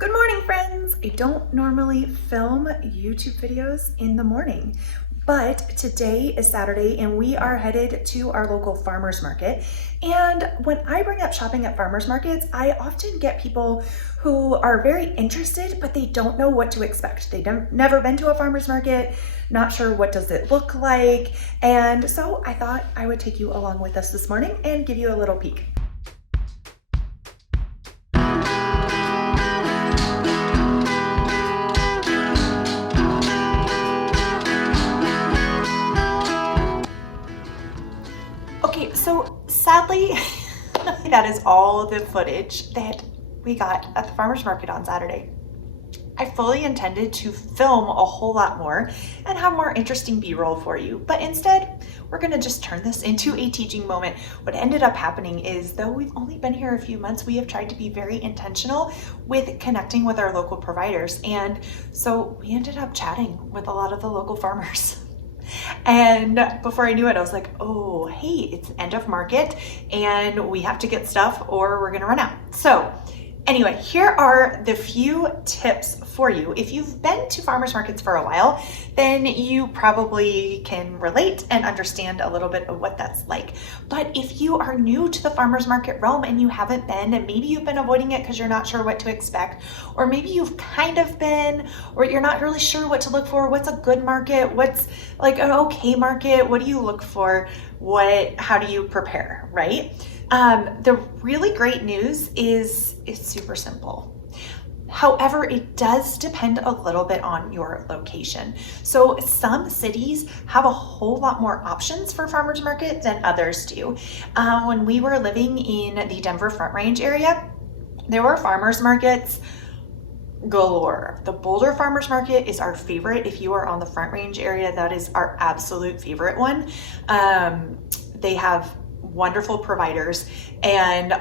Good morning, friends. I don't normally film YouTube videos in the morning, but today is Saturday and we are headed to our local farmers market. And when I bring up shopping at farmers markets, I often get people who are very interested, but they don't know what to expect. They've never been to a farmers market, not sure what does it look like. And so I thought I would take you along with us this morning and give you a little peek. Okay, so sadly, that is all the footage that we got at the farmer's market on Saturday. I fully intended to film a whole lot more and have more interesting B-roll for you, but instead, we're gonna just turn this into a teaching moment. What ended up happening is, though we've only been here a few months, we have tried to be very intentional with connecting with our local providers. And so we ended up chatting with a lot of the local farmers. And before I knew it, I was like, oh, hey, it's end of market and we have to get stuff or we're gonna run out. So anyway, here are the few tips for you. If you've been to farmers markets for a while, then you probably can relate and understand a little bit of what that's like. But if you are new to the farmers market realm and you haven't been, and maybe you've been avoiding it because you're not sure what to expect, or maybe you've kind of been, or you're not really sure what to look for, what's a good market, what's like an okay market, what do you look for, how do you prepare, right? The really great news is it's super simple. However, it does depend a little bit on your location. So some cities have a whole lot more options for farmers market than others do. When we were living in the Denver Front Range area, there were farmers markets galore. The Boulder Farmers Market is our favorite. If you are on the Front Range area, that is our absolute favorite one. They have wonderful providers, and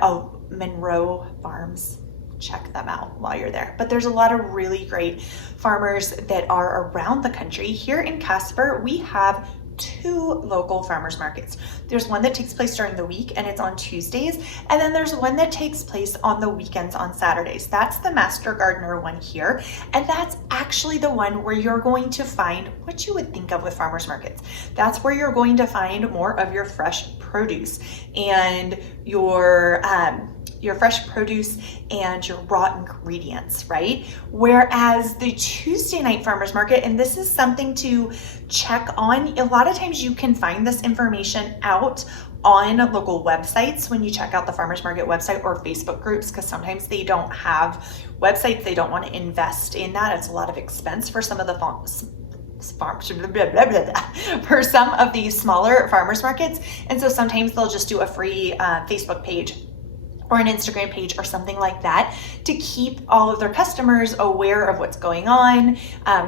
Monroe Farms, check them out while you're there. But there's a lot of really great farmers that are around the country. Here in Casper, we have two local farmers markets. There's one that takes place during the week and it's on Tuesdays, and then there's one that takes place on the weekends on Saturdays. That's the Master Gardener one here, and that's actually the one where you're going to find what you would think of with farmers markets. That's where you're going to find more of your fresh produce and your fresh produce and your raw ingredients, right? Whereas the Tuesday night farmers market, and this is something to check on, a lot of times you can find this information out on local websites when you check out the farmers market website or Facebook groups, because sometimes they don't have websites, they don't want to invest in that. It's a lot of expense for some of the for some of these smaller farmers markets. And so sometimes they'll just do a free Facebook page or an Instagram page or something like that to keep all of their customers aware of what's going on,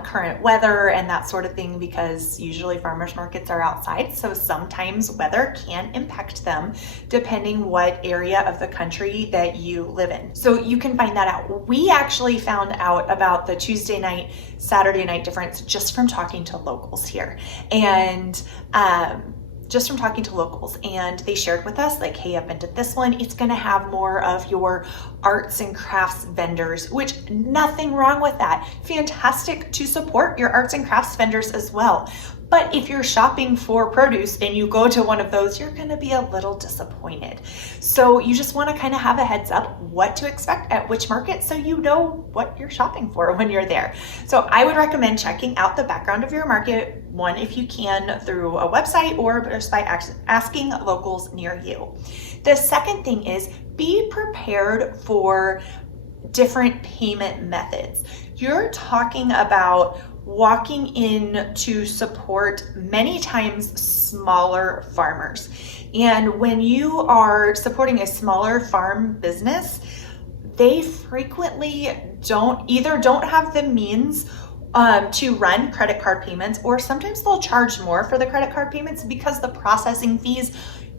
current weather and that sort of thing, because usually farmers markets are outside. So sometimes weather can impact them depending what area of the country that you live in. So you can find that out. We actually found out about the Tuesday night, Saturday night difference just from talking to locals here. And and they shared with us like, hey, I've been to this one. It's gonna have more of your arts and crafts vendors, which nothing wrong with that. Fantastic to support your arts and crafts vendors as well. But if you're shopping for produce and you go to one of those, you're gonna be a little disappointed. So you just wanna kind of have a heads up what to expect at which market so you know what you're shopping for when you're there. So I would recommend checking out the background of your market, one, if you can, through a website or just by asking locals near you. The second thing is be prepared for different payment methods. You're talking about walking in to support many times smaller farmers. And when you are supporting a smaller farm business, they frequently don't have the means to run credit card payments, or sometimes they'll charge more for the credit card payments because the processing fees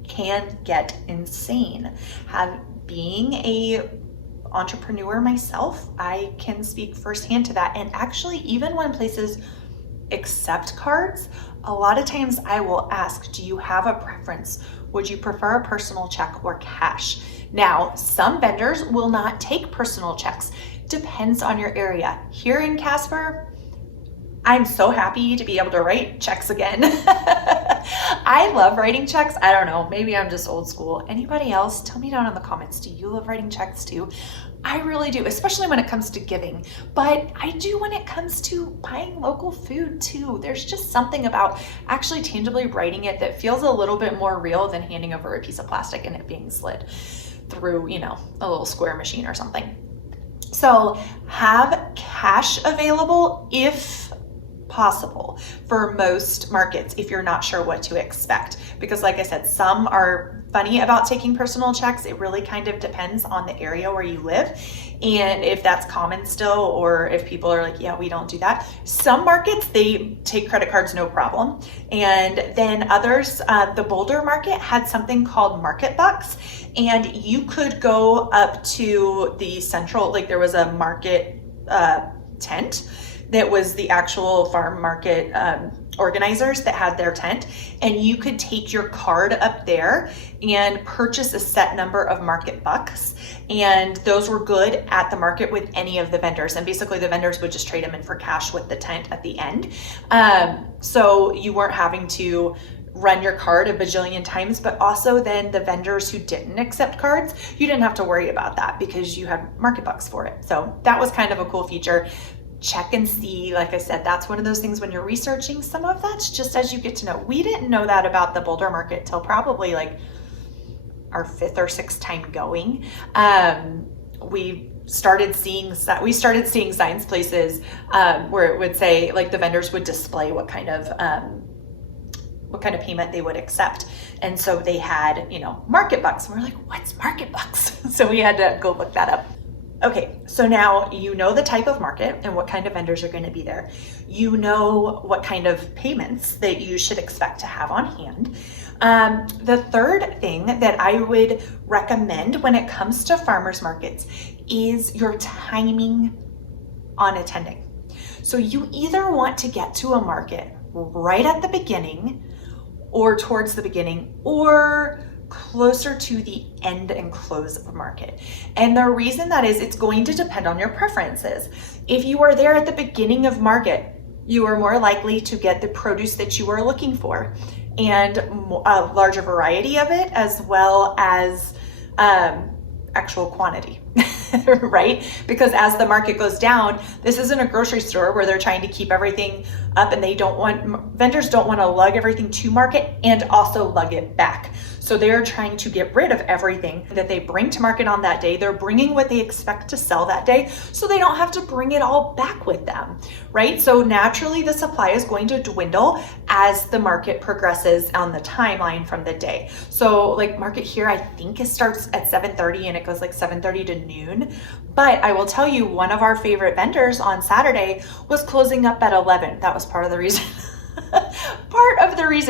can get insane. Being a entrepreneur myself, I can speak firsthand to that. And actually, even when places accept cards, a lot of times I will ask, do you have a preference? Would you prefer a personal check or cash? Now, some vendors will not take personal checks. depends on your area. Here in Casper, I'm so happy to be able to write checks again. I love writing checks. I don't know, maybe I'm just old school. Anybody else? Tell me down in the comments, do you love writing checks too? I really do, especially when it comes to giving, but I do when it comes to buying local food too. There's just something about actually tangibly writing it that feels a little bit more real than handing over a piece of plastic and it being slid through, you know, a little square machine or something. So have cash available if possible for most markets if you're not sure what to expect, because like I said, some are funny about taking personal checks. It really kind of depends on the area where you live and if that's common still, or if people are like, yeah, we don't do that. Some markets, they take credit cards no problem, and then others, the Boulder market had something called Market Bucks, and you could go up to the central, like there was a market tent that was the actual farm market organizers that had their tent, and you could take your card up there and purchase a set number of Market Bucks, and those were good at the market with any of the vendors, and basically the vendors would just trade them in for cash with the tent at the end. So you weren't having to run your card a bajillion times, but also then the vendors who didn't accept cards, you didn't have to worry about that because you had Market Bucks for it. So that was kind of a cool feature. Check and see, like I said, that's one of those things when you're researching, some of that's just as you get to know. We didn't know that about the Boulder market till probably like our 5th or 6th time going. We started seeing signs places where it would say, like the vendors would display what kind of payment they would accept. And so they had, you know, Market Bucks. And we're like, what's Market Bucks? So we had to go look that up. Okay, so now you know the type of market and what kind of vendors are going to be there. You know what kind of payments that you should expect to have on hand. The third thing that I would recommend when it comes to farmers markets is your timing on attending. So you either want to get to a market right at the beginning or towards the beginning, or closer to the end and close of a market. And the reason that is, it's going to depend on your preferences. If you are there at the beginning of market, you are more likely to get the produce that you are looking for and a larger variety of it, as well as actual quantity, right? Because as the market goes down, this isn't a grocery store where they're trying to keep everything up, and vendors don't want to lug everything to market and also lug it back. So they're trying to get rid of everything that they bring to market on that day. They're bringing what they expect to sell that day, so they don't have to bring it all back with them, right? So naturally the supply is going to dwindle as the market progresses on the timeline from the day. So like market here, I think it starts at 7:30 and it goes like 7:30 to noon. But I will tell you, one of our favorite vendors on Saturday was closing up at 11. That was part of the reason.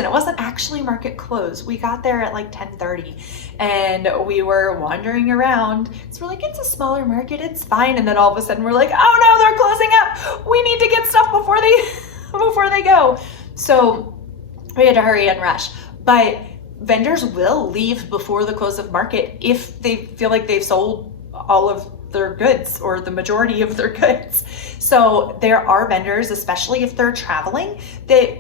It wasn't actually market close. We got there at like 10:30 and we were wandering around. So we're like, it's a smaller market, it's fine. And then all of a sudden we're like, oh no, they're closing up. We need to get stuff before they go. So we had to hurry and rush. But vendors will leave before the close of market if they feel like they've sold all of their goods or the majority of their goods. So there are vendors, especially if they're traveling, that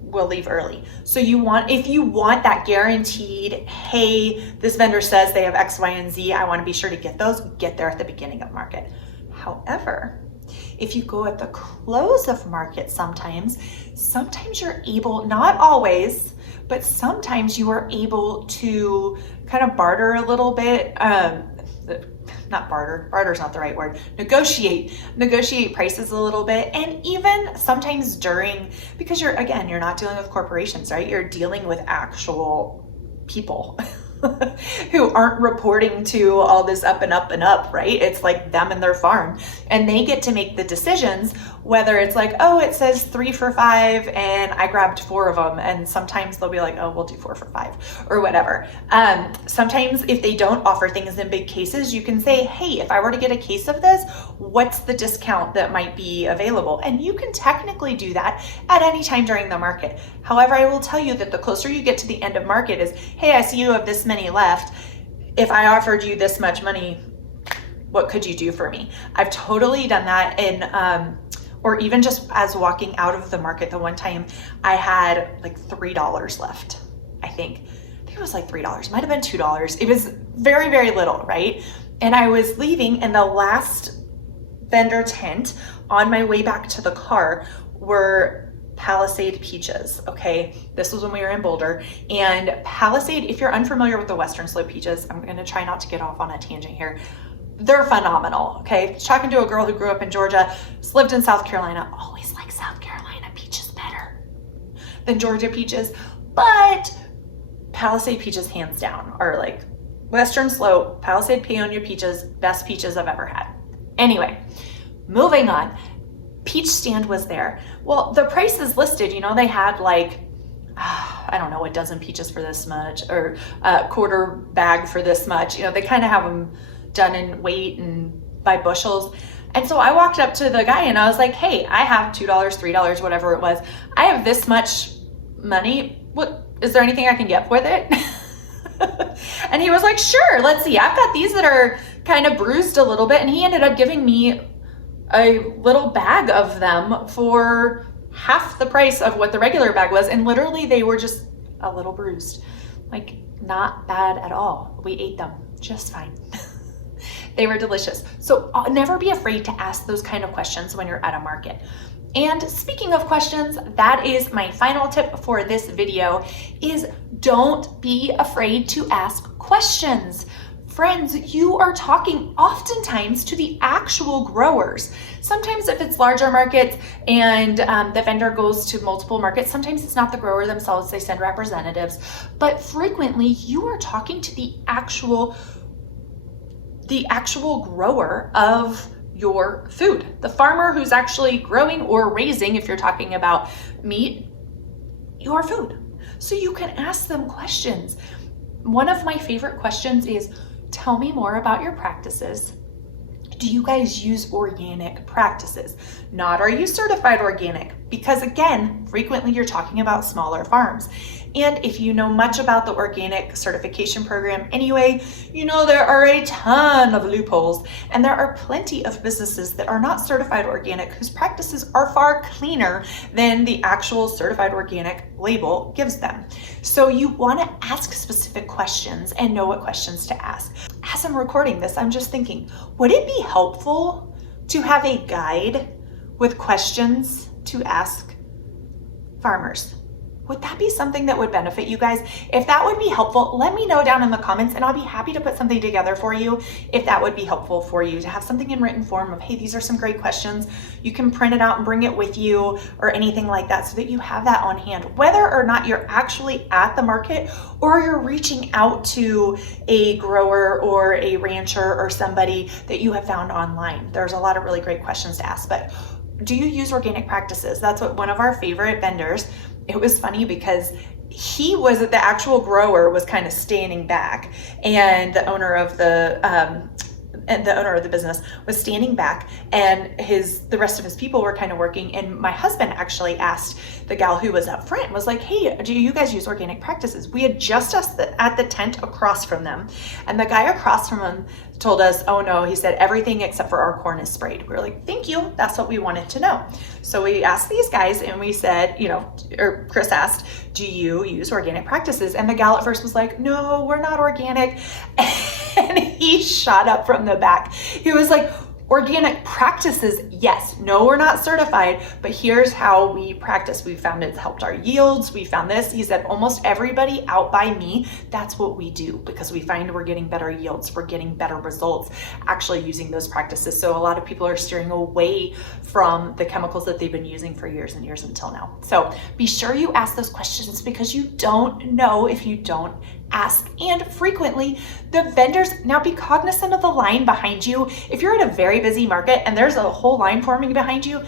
will leave early. So if you want that guaranteed, hey, this vendor says they have X, Y, and Z, I want to be sure to get those, get there at the beginning of market. However, if you go at the close of market, sometimes you're able, not always, but sometimes you are able to kind of barter a little bit, not barter's not the right word, negotiate prices a little bit. And even sometimes because you're not dealing with corporations, right? You're dealing with actual people who aren't reporting to all this up and up and up, right? It's like them and their farm, and they get to make the decisions whether it's like, oh, it says 3 for $5 and I grabbed 4 of them. And sometimes they'll be like, oh, we'll do 4 for $5 or whatever. Sometimes if they don't offer things in big cases, you can say, hey, if I were to get a case of this, what's the discount that might be available? And you can technically do that at any time during the market. However, I will tell you that the closer you get to the end of market is, hey, I see you have this many left. If I offered you this much money, what could you do for me? I've totally done that in, or even just as walking out of the market. The one time I had like $3 left, I think it was like $3, might have been $2. It was very, very little, right? And I was leaving, and the last vendor tent on my way back to the car were Palisade peaches, okay? This was when we were in Boulder. And Palisade, if you're unfamiliar with the Western Slope peaches, I'm gonna try not to get off on a tangent here. They're phenomenal, okay? I was talking to a girl who grew up in Georgia, lived in South Carolina, always like South Carolina peaches better than Georgia peaches, but Palisade peaches hands down are like Western Slope, Palisade Peonia peaches, best peaches I've ever had. Anyway, moving on. Peach stand was there. Well, the prices listed, you know, they had like, I don't know, a dozen peaches for this much, or a quarter bag for this much. You know, they kind of have them done in weight and by bushels. And so I walked up to the guy and I was like, hey, I have $2, $3, whatever it was. I have this much money. What, is there anything I can get with it? And he was like, sure, let's see. I've got these that are kind of bruised a little bit. And he ended up giving me a little bag of them for half the price of what the regular bag was. And literally they were just a little bruised, like not bad at all. We ate them just fine. They were delicious. So never be afraid to ask those kind of questions when you're at a market. And speaking of questions, that is my final tip for this video, is don't be afraid to ask questions. Friends, you are talking oftentimes to the actual growers. Sometimes if it's larger markets and the vendor goes to multiple markets, sometimes it's not the grower themselves, they send representatives, but frequently you are talking to the actual grower of your food, the farmer who's actually growing or raising, if you're talking about meat, your food. So you can ask them questions. One of my favorite questions is, tell me more about your practices. Do you guys use organic practices? Not, are you certified organic? Because again, frequently you're talking about smaller farms. And if you know much about the organic certification program anyway, you know there are a ton of loopholes, and there are plenty of businesses that are not certified organic whose practices are far cleaner than the actual certified organic label gives them. So you want to ask specific questions and know what questions to ask. As I'm recording this, I'm just thinking, would it be helpful to have a guide with questions to ask farmers? Would that be something that would benefit you guys? If that would be helpful, let me know down in the comments, and I'll be happy to put something together for you if that would be helpful for you, to have something in written form of, hey, these are some great questions. You can print it out and bring it with you or anything like that, so that you have that on hand, whether or not you're actually at the market or you're reaching out to a grower or a rancher or somebody that you have found online. There's a lot of really great questions to ask. But do you use organic practices? That's what one of our favorite vendors, it was funny because the actual grower was kind of standing back, and the owner of the business was standing back, and the rest of his people were kind of working. And my husband actually asked the gal who was up front, was like, hey, do you guys use organic practices? We had just at the tent across from them, and the guy across from him told us, oh no, he said everything except for our corn is sprayed. We were like, thank you, that's what we wanted to know. So we asked these guys, and we said, or Chris asked, do you use organic practices? And the gal at first was like, no, we're not organic. And he shot up from the back. He was like, organic practices, yes. No, we're not certified, but here's how we practice. We found it's helped our yields. We found this. He said, almost everybody out by me, that's what we do, because we find we're getting better yields. We're getting better results actually using those practices. So a lot of people are steering away from the chemicals that they've been using for years and years until now. So be sure you ask those questions, because you don't know if you don't ask. And frequently the vendors, now be cognizant of the line behind you. If you're at a very busy market and there's a whole line forming behind you,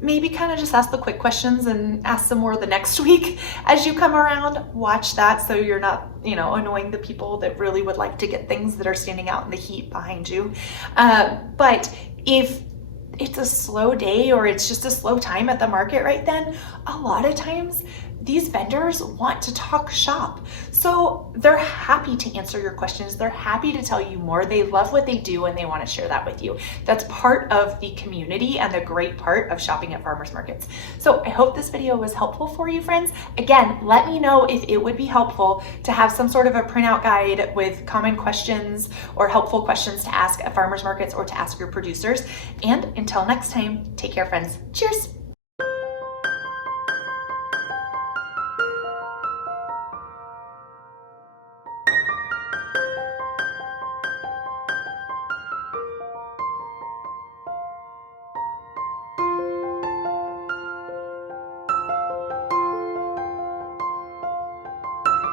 maybe kind of just ask the quick questions and ask some more the next week as you come around. Watch that so you're not, annoying the people that really would like to get things that are standing out in the heat behind you. But if it's a slow day or it's just a slow time at the market right then, a lot of times these vendors want to talk shop. So they're happy to answer your questions. They're happy to tell you more. They love what they do and they want to share that with you. That's part of the community and the great part of shopping at farmers markets. So I hope this video was helpful for you, friends. Again, let me know if it would be helpful to have some sort of a printout guide with common questions or helpful questions to ask at farmers markets or to ask your producers. And until next time, take care, friends. Cheers.